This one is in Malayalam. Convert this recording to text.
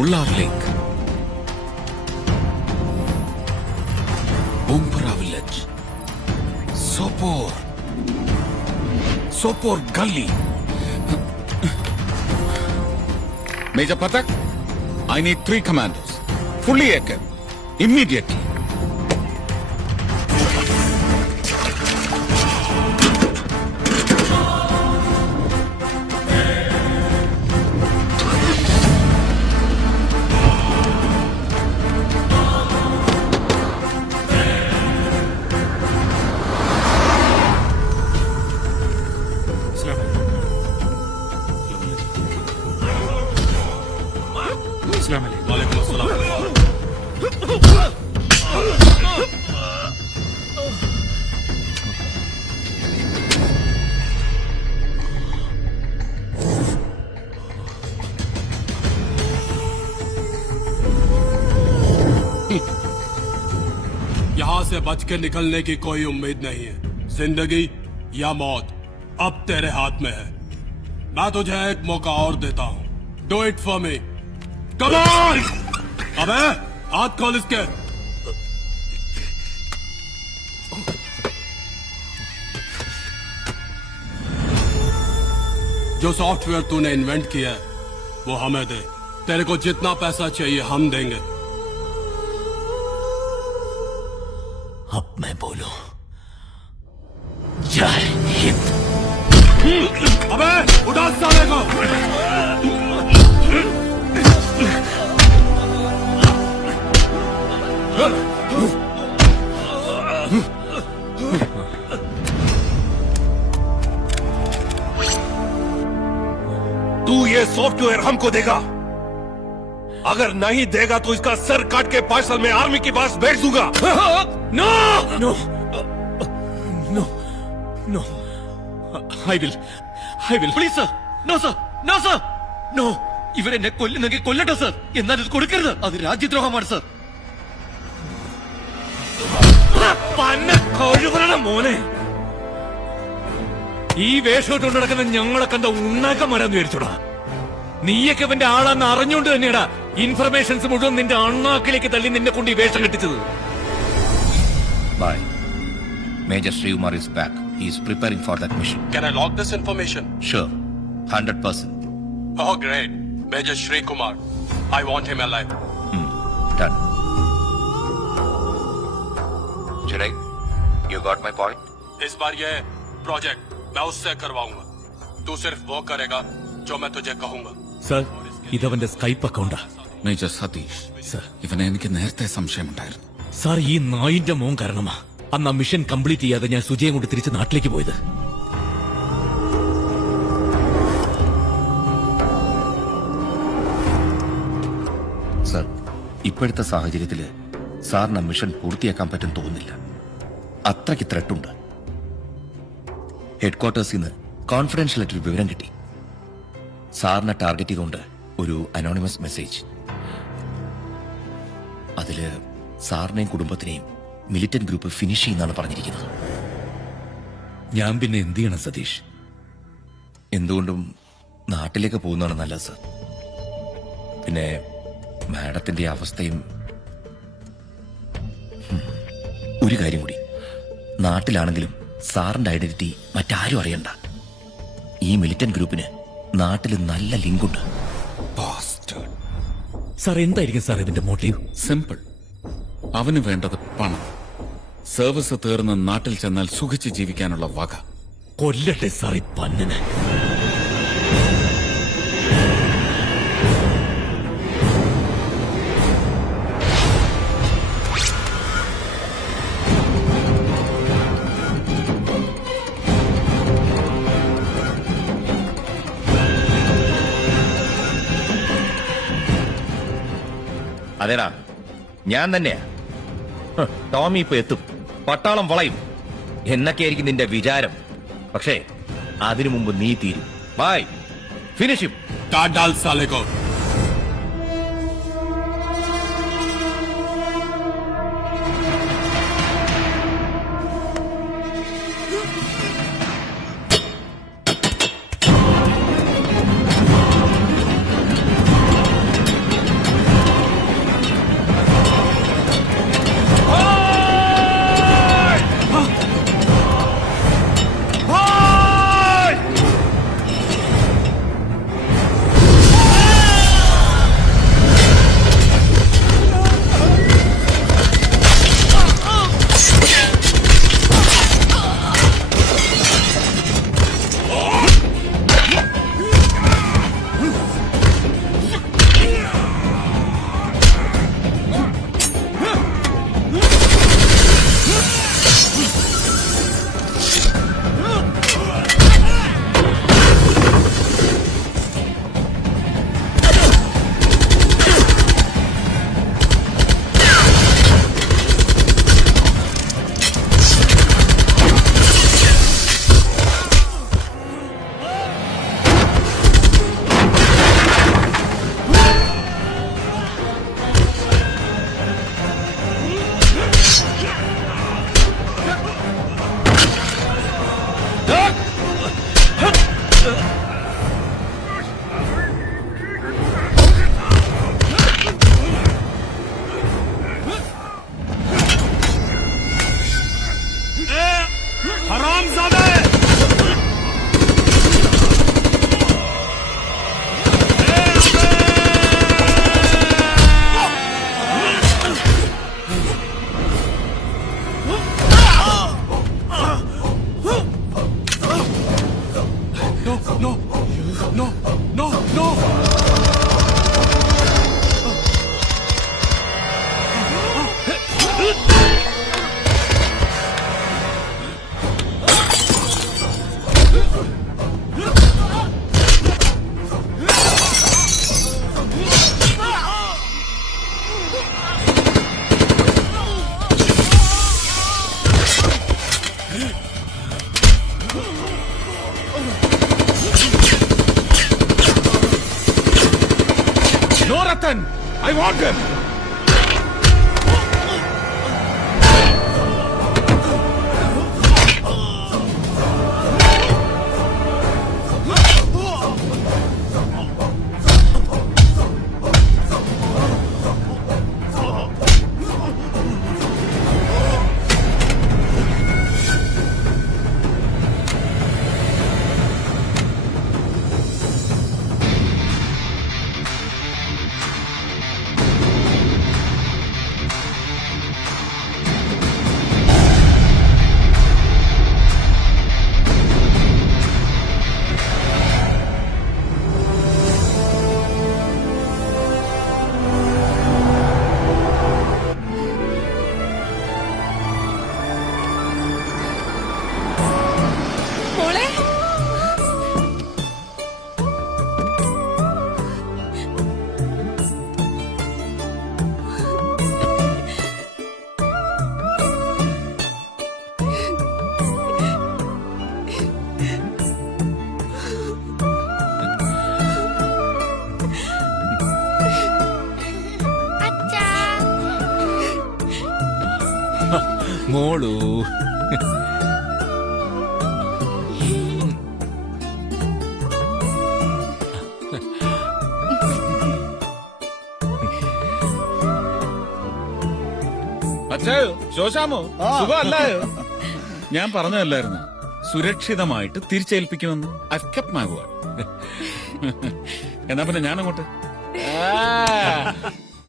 Ullar Lake, Bumpara Village, Sopor Gully. Major Patak, I need 3 commandos, fully equipped, immediately. यहाँ से बच के निकलने की कोई उम्मीद नहीं है। जिंदगी या मौत अब तेरे हाथ में है। मैं तुझे एक मौका और देता हूँ। Do it for me. Come on! अबे हाथ खोल इसके। जो सॉफ्टवेयर तूने इन्वेंट किया है वो हमें दे। तेरे को जितना पैसा चाहिए हम देंगे। अब मैं बोलूं, जय हिंद। अबे उठा साले को। तू ये सॉफ्टवेयर हमको देगा। अगर नहीं देगा तो इसका सर काट के पार्सल में आर्मी के पास भेज दूंगा। No no no no I will please sir. No sir. No sir. No. ഇവരെന്നെ കൊല്ലുന്നെങ്കിൽ കൊല്ലട്ടെ സർ. എന്നാൽ ഇത് കൊടുക്കരുത്. അത് രാജ്യദ്രോഹമാണ് സർ. മോനെ, ഈ വേഷോട്ട് നടക്കുന്ന ഞങ്ങളെ കണ്ട ഉണ്ണാക്കന്മാരാന്ന് വിചാരിച്ചോടാ. നീയൊക്കെ ഇവന്റെ ആളാന്ന് അറിഞ്ഞുകൊണ്ട് തന്നെയാടാ ഇൻഫർമേഷൻസ് മുഴുവൻ നിന്റെ അണ്ണാക്കിലേക്ക് തള്ളി നിന്നെ കൊണ്ട് ഈ വേഷം കെട്ടിച്ചത്. Bye. Major Srikumar is back. He is preparing for that mission. Can I log this information? Sure. 100%. Oh great. Major Shri Kumar. I want him alive. Done. Chirag, you got my point? इस बार ये प्रोजेक्ट मैं उससे करवाऊंगा। तू सिर्फ वो करेगा जो मैं तुझे कहूंगा। സർ, ഇതവന്റെ സ്കൈപ്പ് അക്കൗണ്ടാ. Major Satheesh, sir. ഇവനെ എനിക്ക് നേരത്തെ സംശയമുണ്ടായിരുന്നു. സാർ, ഈ നായിന്റെ മോൻ കാരണമാ അന്ന് ആ മിഷൻ കംപ്ലീറ്റ് ചെയ്യാതെ ഞാൻ സുജയം കൊണ്ട് തിരിച്ച് നാട്ടിലേക്ക് പോയത്. സർ, ഇപ്പോഴത്തെ സാഹചര്യത്തില് സാറിന് മിഷൻ പൂർത്തിയാക്കാൻ പറ്റും തോന്നുന്നില്ല. അത്രയ്ക്ക് ത്രെട്ടുണ്ട്. ഹെഡ്ക്വാർട്ടേഴ്സിൽ നിന്ന് കോൺഫിഡൻഷ്യൽ ആയിട്ടൊരു വിവരം കിട്ടി. സാറിനെ ടാർഗറ്റ് ചെയ്തുകൊണ്ട് ഒരു അനോണിമസ് മെസ്സേജ്. അതില് സാറിനെയും കുടുംബത്തിനെയും മിലിറ്റന്റ് ഗ്രൂപ്പ് ഫിനിഷ് ചെയ്യുന്നതാണ് പറഞ്ഞിരിക്കുന്നത്. ഞാൻ പിന്നെ എന്ത് ചെയ്യണം സതീഷ്? എന്തുകൊണ്ടും നാട്ടിലേക്ക് പോകുന്നതാണ് നല്ലത് സർ. പിന്നെ മാഡത്തിന്റെ അവസ്ഥയും. ഒരു കാര്യം കൂടി, നാട്ടിലാണെങ്കിലും സാറിന്റെ ഐഡന്റിറ്റി മറ്റാരും അറിയണ്ട. ഈ മിലിറ്റന്റ് ഗ്രൂപ്പിന് നാട്ടിൽ നല്ല ലിങ്കുണ്ട്. സാർ, എന്തായിരിക്കും സാർ ഇതിന്റെ മോട്ടീവ്? സിമ്പിൾ. അവന് വേണ്ടത് പണം. സർവീസ് തീർന്ന് നാട്ടിൽ ചെന്നാൽ സുഖിച്ച് ജീവിക്കാനുള്ള വക. കൊല്ലട്ടെ സാർ ഈ പന്നനെ. അതേടാ, ഞാൻ തന്നെയാ. ടോമി ഇപ്പൊ എത്തും, പട്ടാളം വളയും എന്നൊക്കെയായിരിക്കും നിന്റെ വിചാരം. പക്ഷേ അതിനു മുമ്പ് നീ തീരും. Bye, finish. काट डाल साले को। No! No! No! No! No, Ratan! I want them! മോളെ മോളു അച്ഛായോ ശോശാമോ സുഖമല്ലായോ? ഞാൻ പറഞ്ഞതല്ലായിരുന്നു സുരക്ഷിതമായിട്ട് തിരിച്ചേൽപ്പിക്കുമെന്ന്. I've kept my word. എന്നാ പിന്നെ ഞാനങ്ങോട്ട്